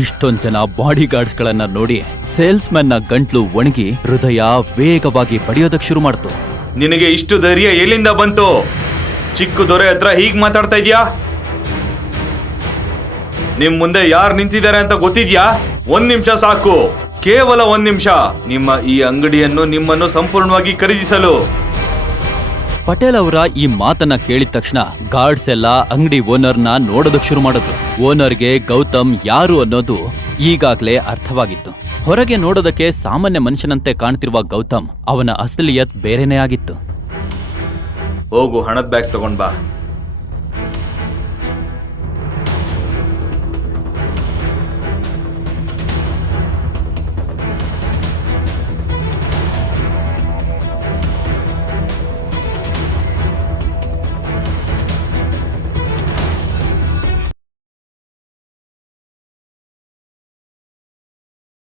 ಇಷ್ಟೊಂದ್ ಜನ body guards ಗಳನ್ನ ನೋಡಿ ಸೇಲ್ಸ್ ಮ್ಯಾನ್ ನ ಗಂಟ್ಲು ಒಣಗಿ ಹೃದಯ ವೇಗವಾಗಿ ಬಡಿಯೋದಕ್ ಶುರು ಮಾಡ್ತು. ನಿನಗೆ ಇಷ್ಟು ಧೈರ್ಯ ಎಲ್ಲಿಂದ ಬಂತು? ಚಿಕ್ಕ ದೊರೆ ಹತ್ರ ಹೀಗ್ ಮಾತಾಡ್ತಾ ಇದ್ಯಾ? ನಿಮ್ ಮುಂದೆ ಯಾರು ನಿಂತಿದ್ದಾರೆ ಅಂತ ಗೊತ್ತಿದ್ಯಾ? 1 ನಿಮಿಷ ಸಾಕು, ಕೇವಲ 1 ನಿಮಿಷ ನಿಮ್ಮ ಈ ಅಂಗಡಿಯನ್ನು ನಿಮ್ಮನ್ನು ಸಂಪೂರ್ಣವಾಗಿ ಖರೀದಿಸಲು. ಪಟೇಲ್ ಅವರ ಈ ಮಾತನ್ನ ಕೇಳಿದ ತಕ್ಷಣ ಗಾರ್ಡ್ಸ್ ಎಲ್ಲ ಅಂಗಡಿ ಓನರ್ನ ನೋಡೋದಕ್ ಶುರು ಮಾಡಿದ್ರು. ಓನರ್ಗೆ ಗೌತಮ್ ಯಾರು ಅನ್ನೋದು ಈಗಾಗ್ಲೇ ಅರ್ಥವಾಗಿತ್ತು. ಹೊರಗೆ ನೋಡೋದಕ್ಕೆ ಸಾಮಾನ್ಯ ಮನುಷ್ಯನಂತೆ ಕಾಣ್ತಿರುವ ಗೌತಮ್ ಅವನ ಅಸಲಿಯತ್ ಬೇರೆನೇ ಆಗಿತ್ತು. ಹೋಗು, ಹಣದ ಬ್ಯಾಗ್ ತಗೊಂಡ್ ಬಾ.